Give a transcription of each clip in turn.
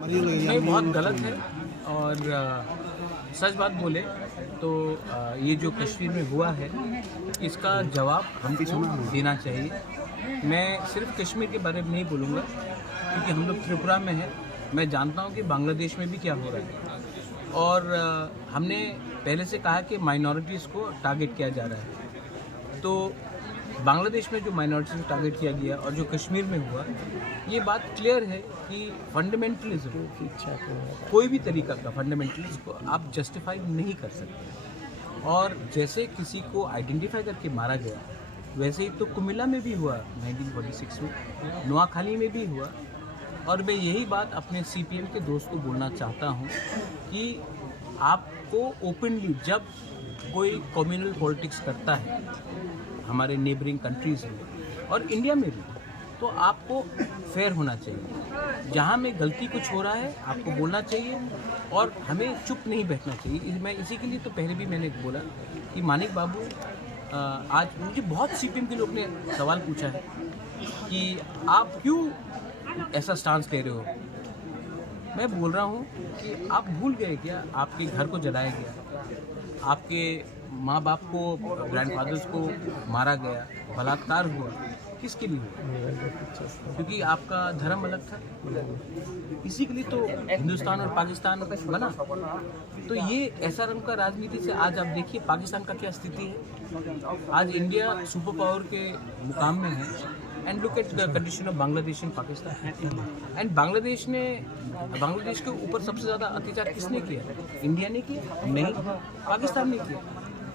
नहीं, बहुत गलत है। और सच बात बोले तो ये जो कश्मीर में हुआ है इसका जवाब हमको देना चाहिए। मैं सिर्फ कश्मीर के बारे में नहीं बोलूँगा क्योंकि हम लोग त्रिपुरा में हैं। मैं जानता हूँ कि बांग्लादेश में भी क्या हो रहा है और हमने पहले से कहा कि माइनॉरिटीज़ को टारगेट किया जा रहा है। तो बांग्लादेश में जो माइनॉरिटीज़ को टारगेट किया गया और जो कश्मीर में हुआ, ये बात क्लियर है कि फंडामेंटलिज्म कोई भी तरीका का फंडामेंटलिज्म को आप जस्टिफाई नहीं कर सकते। और जैसे किसी को आइडेंटिफाई करके मारा गया वैसे ही तो कुमिल्ला में भी हुआ 1946 में, नोआखाली में भी हुआ। और मैं यही बात अपने CPM के दोस्त को बोलना चाहता हूँ कि आपको ओपनली जब कोई कम्युनल पॉलिटिक्स करता है हमारे नेबरिंग कंट्रीज़ में और इंडिया में भी, तो आपको फेयर होना चाहिए। जहाँ में गलती कुछ हो रहा है आपको बोलना चाहिए और हमें चुप नहीं बैठना चाहिए। मैं इसी के लिए तो पहले भी मैंने बोला कि मानिक बाबू, आज मुझे बहुत CPM के लोग ने सवाल पूछा है कि आप क्यों ऐसा स्टांस ले रहे हो। मैं बोल रहा हूँ कि आप भूल गए क्या आपके घर को जलाया गया, आपके माँ बाप को, ग्रैंडफादर्स को मारा गया, बलात्कार हुआ, किसके लिए हुआ? क्योंकि आपका धर्म अलग था। इसी के लिए तो हिंदुस्तान और पाकिस्तान बना। तो ये ऐसा रंग का राजनीति से आज आप देखिए पाकिस्तान का क्या स्थिति है। आज इंडिया सुपर पावर के मुकाम में है। And look at the condition of Bangladesh and Pakistan. And Bangladesh के ऊपर सबसे ज़्यादा अत्याचार किसने किया? इंडिया ने किया? नहीं, पाकिस्तान ने किया।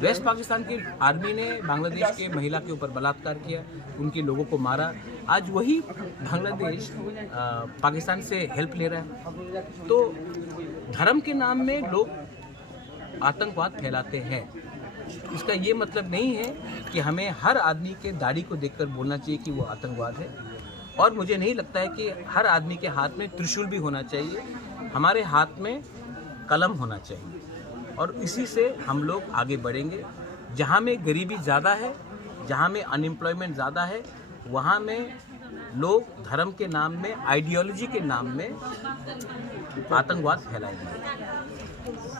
वेस्ट पाकिस्तान की आर्मी ने बांग्लादेश के महिला के ऊपर बलात्कार किया, उनके लोगों को मारा। आज वही बांग्लादेश पाकिस्तान से हेल्प ले रहा है। तो धर्म के नाम में लोग आतंकवाद फैलाते हैं। इसका ये मतलब नहीं है कि हमें हर आदमी के दाढ़ी को देखकर बोलना चाहिए कि वो आतंकवाद है। और मुझे नहीं लगता है कि हर आदमी के हाथ में त्रिशूल भी होना चाहिए। हमारे हाथ में कलम होना चाहिए और इसी से हम लोग आगे बढ़ेंगे। जहाँ में गरीबी ज़्यादा है, जहाँ में अनएम्प्लॉयमेंट ज़्यादा है, वहाँ में लोग धर्म के नाम में, आइडियोलॉजी के नाम में आतंकवाद फैलाएंगे।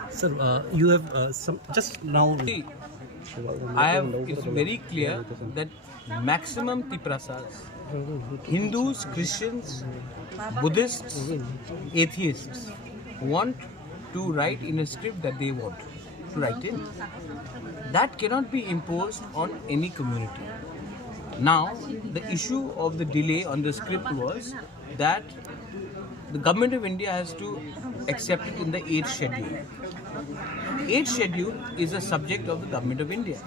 Sir, you have just now. It's very clear that maximum Tiprasas, Hindus, Christians, Buddhists, atheists want to write in a script that they want to write in. That cannot be imposed on any community. Now, the issue of the delay on the script was that the government of India has to accept it in the 8th schedule. 8th schedule is a subject of the government of India.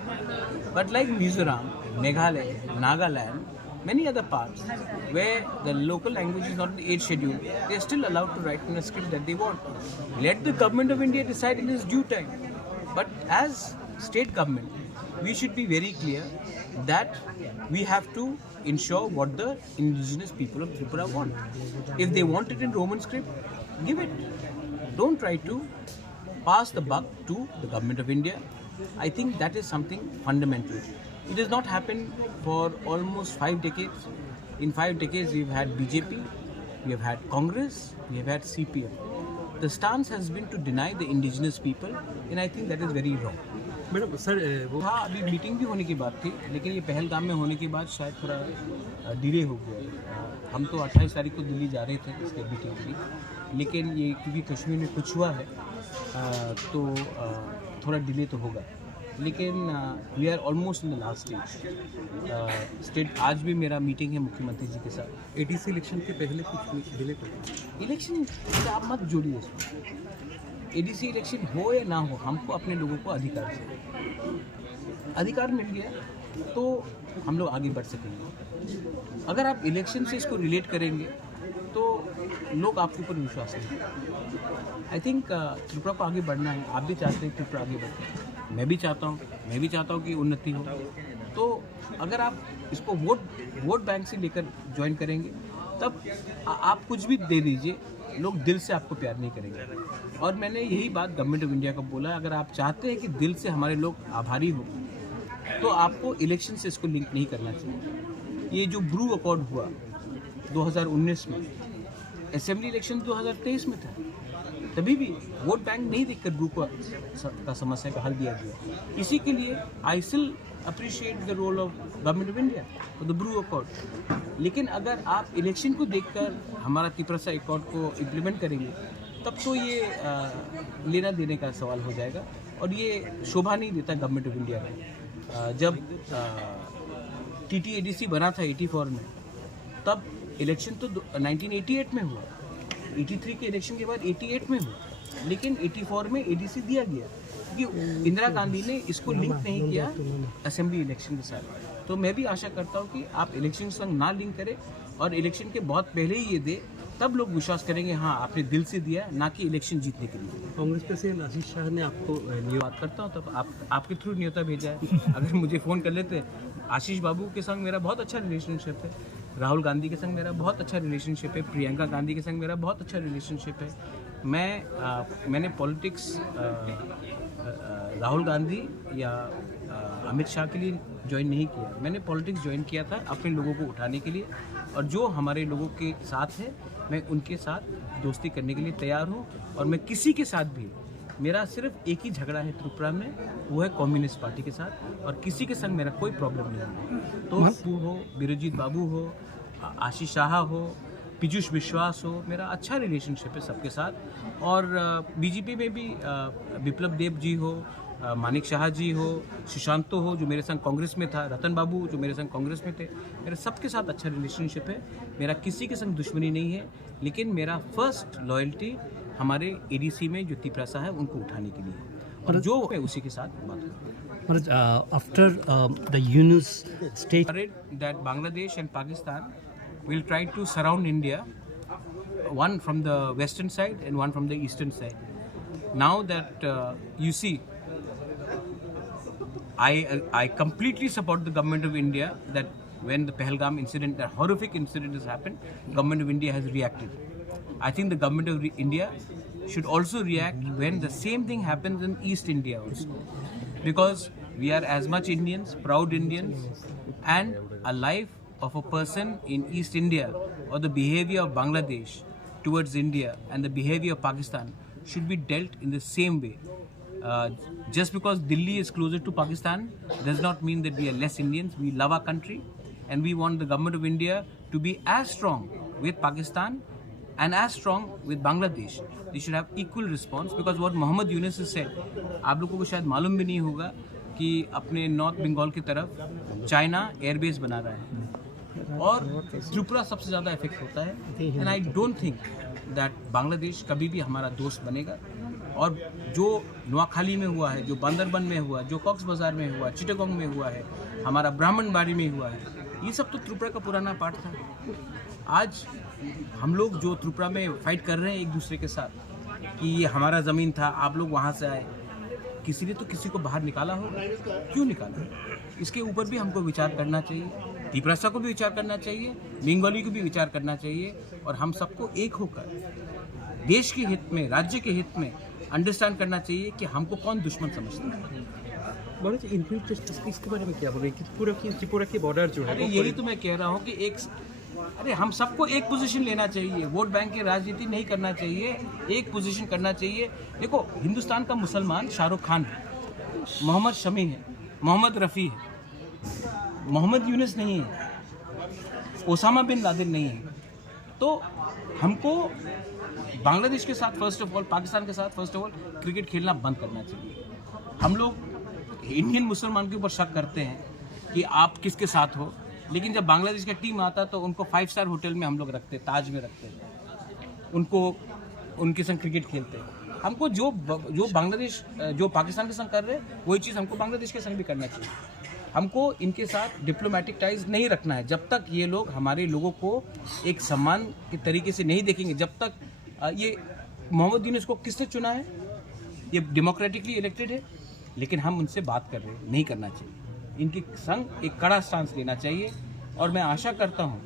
But like Mizoram, Meghalaya, Nagaland, many other parts where the local language is not in the 8th schedule, they are still allowed to write in a script that they want. Let the government of India decide in its due time. But as state government, we should be very clear that we have to ensure what the indigenous people of Tripura want. If they want it in Roman script, give it. Don't try to pass the buck to the government of India. I think that is something fundamental. It has not happened for almost 5 decades. In 5 decades, we've had BJP, we have had Congress, we have had CPM. The stance has been to deny the indigenous people, and I think that is very wrong. Madam sir वो हाँ, अभी meeting भी होने की बात थी, लेकिन ये पहलगाम में होने के बाद शायद थोड़ा डिले हो गया। हम तो 28 तारीख को दिल्ली जा रहे थे इसके मीटिंग के लिए, लेकिन ये क्योंकि कश्मीर में कुछ हुआ है तो थोड़ा डिले तो होगा। लेकिन we are almost in the last stage. आज भी मेरा मीटिंग है मुख्यमंत्री जी के साथ। ADC इलेक्शन के पहले कुछ डिले कर इलेक्शन से आप मत जोड़िए इसको। ADC इलेक्शन हो या ना हो, हमको अपने लोगों को अधिकार मिल गया तो हम लोग आगे बढ़ सकेंगे। अगर आप इलेक्शन से इसको रिलेट करेंगे तो लोग आपके ऊपर विश्वास नहीं। आई थिंक त्रिपुरा को आगे बढ़ना है। आप भी चाहते हैं त्रिपुरा आगे बढ़े, मैं भी चाहता हूँ कि उन्नति हो। तो अगर आप इसको वोट बैंक से लेकर ज्वाइन करेंगे तब आप कुछ भी दे दीजिए, लोग दिल से आपको प्यार नहीं करेंगे। और मैंने यही बात गवर्नमेंट ऑफ इंडिया को बोला, अगर आप चाहते हैं कि दिल से हमारे लोग आभारी हो तो आपको इलेक्शन से इसको लिंक नहीं करना चाहिए। ये जो ब्रू अकॉर्ड हुआ 2019 में, असेंबली इलेक्शन 2023 में था, तभी भी वोट बैंक नहीं देखकर ब्रू का समस्या का हल दिया गया। इसी के लिए I still appreciate the role of government of India और द ब्रू अकॉर्ड। लेकिन अगर आप इलेक्शन को देखकर हमारा तिपरसा अकॉर्ड को इम्प्लीमेंट करेंगे, तब तो ये लेना देने का सवाल हो जाएगा और ये शोभा नहीं देता गवर्नमेंट ऑफ इंडिया का। जब TTADC बना था 84 में, तब इलेक्शन तो 1988 में हुआ, 83 के इलेक्शन के बाद 88 में हुआ, लेकिन 84 में ADC दिया गया क्योंकि इंदिरा गांधी ने इसको लिंक नहीं किया असेंबली इलेक्शन के साथ। तो मैं भी आशा करता हूँ कि आप इलेक्शन संग ना लिंक करें और इलेक्शन के बहुत पहले ही ये दे, तब लोग विश्वास करेंगे हाँ आपने दिल से दिया, ना कि इलेक्शन जीतने के लिए। कांग्रेस प्रेसिडेंट आशीष शाह ने आपको बात करता हूँ तब आपके थ्रू न्योता भेजा है। अगर मुझे फ़ोन कर लेते, आशीष बाबू के संग मेरा बहुत अच्छा रिलेशनशिप है, राहुल गांधी के संग मेरा बहुत अच्छा रिलेशनशिप है, प्रियंका गांधी के संग मेरा बहुत अच्छा रिलेशनशिप है। मैंने पॉलिटिक्स राहुल गांधी या अमित शाह के लिए ज्वाइन नहीं किया, मैंने पॉलिटिक्स ज्वाइन किया था अपने लोगों को उठाने के लिए, और जो हमारे लोगों के साथ है मैं उनके साथ दोस्ती करने के लिए तैयार हूँ। और मैं किसी के साथ भी, मेरा सिर्फ एक ही झगड़ा है त्रिपुरा में, वो है कम्युनिस्ट पार्टी के साथ, और किसी के संग मेरा कोई प्रॉब्लम नहीं है। तो तू हो, बिरजीत बाबू हो, आशीष शाह हो, पीयूष विश्वास हो, मेरा अच्छा रिलेशनशिप है सबके साथ। और बीजेपी में भी विप्लव देव जी हो, मानिक शाह जी हो, सुशांतो हो जो मेरे संग कांग्रेस में था, रतन बाबू जो मेरे संग कांग्रेस में थे, मेरे सबके साथ अच्छा रिलेशनशिप है। मेरा किसी के संग दुश्मनी नहीं है, लेकिन मेरा फर्स्ट लॉयल्टी हमारे ADC में जो तिपरासा है उनको उठाने के लिए, और जो मैं उसी के साथ बात करूँ। After the Yunus state that Bangladesh and Pakistan will try to surround India, one from the western side and one from the eastern side. Now that you see, I completely support the government of India that when the Pahalgam incident, that horrific incident has happened, government of India has reacted. I think the government of India should also react when the same thing happens in East India also, because we are as much Indians, proud Indians, and a life of a person in East India or the behavior of Bangladesh towards India and the behavior of Pakistan should be dealt in the same way. Just because Delhi is closer to Pakistan does not mean that we are less Indians. We love our country and we want the government of India to be as strong with Pakistan and as strong with Bangladesh. They should have equal response, because what Mohammad Yunus has said, आप लोगों को शायद मालूम भी नहीं होगा कि अपने नॉर्थ बंगाल की तरफ चाइना एयरबेस बना रहा है और त्रिपुरा सबसे ज़्यादा इफेक्ट होता है। And I don't think that Bangladesh कभी भी हमारा दोस्त बनेगा। और जो नोआखाली में हुआ है, जो बांदरबन में हुआ, जो कॉक्स बाजार में हुआ, चिटागोंग में हुआ है, हमारा ब्राह्मणबाड़ी में हुआ है, ये सब तो त्रिपुरा का पुराना पार्ट था। आज हम लोग जो त्रिपुरा में फाइट कर रहे हैं एक दूसरे के साथ कि ये हमारा ज़मीन था, आप लोग वहाँ से आए, किसी ने तो किसी को बाहर निकाला होगा, क्यों निकाला? इसके ऊपर भी हमको विचार करना चाहिए, तिपरासा को भी विचार करना चाहिए, बंगाली को भी विचार करना चाहिए, और हम सबको एक होकर देश के हित में, राज्य के हित में अंडरस्टैंड करना चाहिए कि हमको कौन दुश्मन समझता है। इसके बारे में क्या बोल रहे हैं? त्रिपुरा की बॉर्डर जो है, यही तो मैं कह रहा हूँ कि हम सबको एक पोजीशन लेना चाहिए, वोट बैंक की राजनीति नहीं करना चाहिए, एक पोजीशन करना चाहिए। देखो, हिंदुस्तान का मुसलमान शाहरुख खान है, मोहम्मद शमी है, मोहम्मद रफ़ी है, मोहम्मद यूनुस नहीं है, ओसामा बिन लादेन नहीं है। तो हमको बांग्लादेश के साथ फर्स्ट ऑफ ऑल, पाकिस्तान के साथ फर्स्ट ऑफ ऑल क्रिकेट खेलना बंद करना चाहिए। हम लोग इंडियन मुसलमान के ऊपर शक करते हैं कि आप किसके साथ हो, लेकिन जब बांग्लादेश का टीम आता तो उनको 5 स्टार होटल में हम लोग रखते, ताज में रखते, उनको उनके संग क्रिकेट खेलते। हमको जो बांग्लादेश जो पाकिस्तान के संग कर रहे हैं वही चीज़ हमको बांग्लादेश के संग भी करना चाहिए। हमको इनके साथ डिप्लोमेटिक टाइज नहीं रखना है जब तक ये लोग हमारे लोगों को एक सम्मान के तरीके से नहीं देखेंगे। जब तक ये मोहम्मद यूनुस को किसने चुना है? ये डेमोक्रेटिकली इलेक्टेड है, लेकिन हम उनसे बात कर रहे हैं, नहीं करना चाहिए। इनके संग एक कड़ा स्टांस लेना चाहिए, और मैं आशा करता हूँ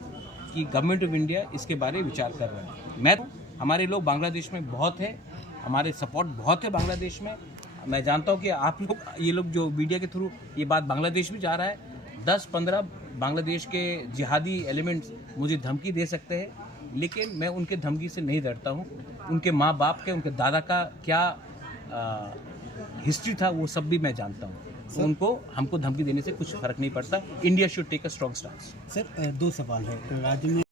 कि गवर्नमेंट ऑफ इंडिया इसके बारे में विचार कर रहा है। हमारे लोग बांग्लादेश में बहुत हैं, हमारे सपोर्ट बहुत है बांग्लादेश में। मैं जानता हूँ कि आप लोग, ये लोग जो मीडिया के थ्रू ये बात बांग्लादेश भी जा रहा है, 10-15 बांग्लादेश के जिहादी एलिमेंट्स मुझे धमकी दे सकते हैं, लेकिन मैं उनके धमकी से नहीं डरता हूँ। उनके माँ बाप के, उनके दादा का क्या हिस्ट्री था वो सब भी मैं जानता हूँ। तो उनको हमको धमकी देने से कुछ फर्क नहीं पड़ता। India should take a strong stand. Sir 2 सवाल है। राज्य में